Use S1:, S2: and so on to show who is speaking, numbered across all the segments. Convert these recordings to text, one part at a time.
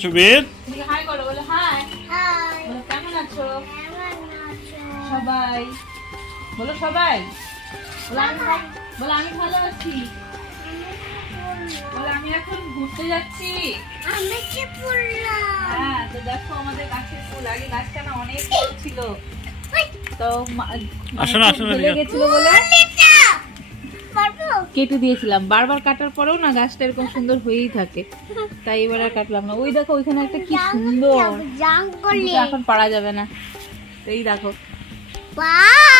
S1: Subir
S2: high করো বলে high.
S3: High.
S2: বলে কেমন আছো?
S3: কেমন আছো?
S2: সবাই। বলো সবাই। বলে আমি বলে আমি ভালো আছি। বলে আমি এখন ঘুরতে যাচ্ছি।
S3: আমি কি পড়লাম?
S2: হ্যাঁ তো দেখো আমাদের গাছের ফুল। আগে গাছটা না অনেক বড় ছিল। তো মা-
S1: আসো না, আসো না,
S2: ফেলে
S1: এদিকে।
S2: গেছিল বলে। কেটে দিয়েছিলাম। বারবার কাটার পরেও না গাছটা এরকম সুন্দর হয়েই থাকে। তাই এবার আর কাটলাম না। ওই দেখো ওইখানে একটা কি সুন্দর। এখন পারা যাবে না। এই দেখো।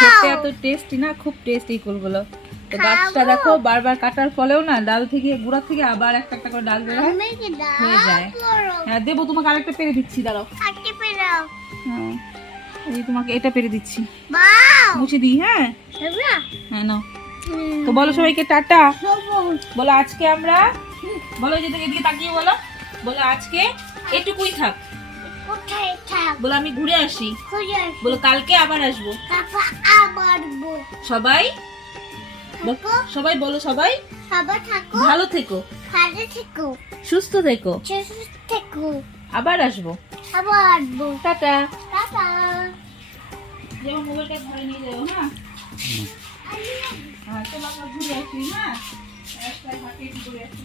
S2: খেতে এত টেস্টি না খুব টেস্টি ফুলগুলো তো গাছটা দেখো বারবার কাটার ফলেও না ডাল থেকে গুড়া থেকে আবার একটা একটা করে ডাল বের হয়। হয়ে যায়। হ্যাঁ দেবো তোমাকে আরেকটা পেরে দিচ্ছি দাঁড়াও। হ্যাঁ। এই তোমাকে এটা পেরে দিচ্ছি। মুছে দিই হ্যাঁ?
S3: এবলা
S2: হ্যাঁ নাও। তো বলো সবাইকে টাটা। বলো আজকে আমরা বলো যেদিকে এদিকে তাকিয়ে বলো। বলো আজকে এটুকুই থাক। বলো আমি ঘুরে আসি। বলো কালকে আবার আসব। সবাই সবাই বলো সবাই। ভালো থেকো।
S3: ভালো থেকো।
S2: সুস্থ থেকো।
S3: সুস্থ থেকো।
S2: আবার আসব।
S3: আবার আসব।
S2: টাটা।
S3: টাটা।
S2: যেমন মোবাইলটা ঘরে নিয়ে যাব হ্যাঁ? আমরা ঘুরে আসি হ্যাঁ? রাস্তায় হাঁটে ঘুরে আসি।